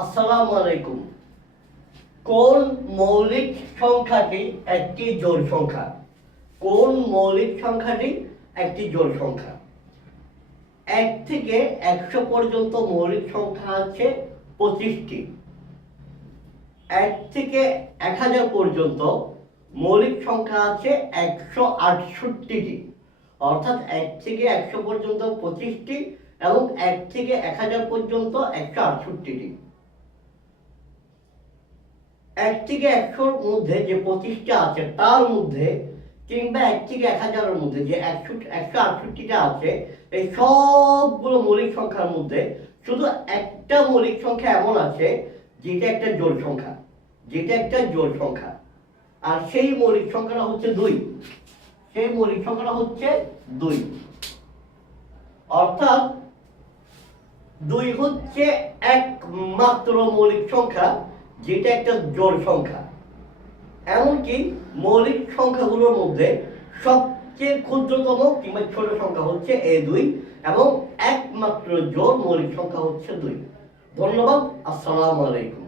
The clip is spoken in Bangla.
আসসালামু আলাইকুম। কোন মৌলিক সংখ্যাটি একটি জোড় সংখ্যা? কোন মৌলিক সংখ্যাটি একটি জোড় সংখ্যা? 1 থেকে 100 পর্যন্ত মৌলিক সংখ্যা আছে 25টি। 1 থেকে 1000 পর্যন্ত মৌলিক সংখ্যা আছে 168টি। অর্থাৎ 1 থেকে 100 পর্যন্ত 25টি এবং 1 থেকে 1000 পর্যন্ত 168টি। 1 থেকে 100-র মধ্যে যে 25টা আছে তার মধ্যে কিংবা 1 থেকে 1000-এর মধ্যে যে 168টা আছে, এই সবগুলো মৌলিক সংখ্যার মধ্যে শুধু একটা মৌলিক সংখ্যা এমন আছে যেটা একটা জোড় সংখ্যা, আর সেই মৌলিক সংখ্যাটা হচ্ছে 2। সেই মৌলিক সংখ্যাটা হচ্ছে 2। অর্থাৎ 2 হচ্ছে একমাত্র মৌলিক সংখ্যা যেটা একটা জোড় সংখ্যা। এমনকি মৌলিক সংখ্যাগুলোর মধ্যে সবচেয়ে ক্ষুদ্রতম কিংবা ছোট সংখ্যা হচ্ছে এই 2 এবং একমাত্র জোড় মৌলিক সংখ্যা হচ্ছে 2। ধন্যবাদ। আসসালামু আলাইকুম।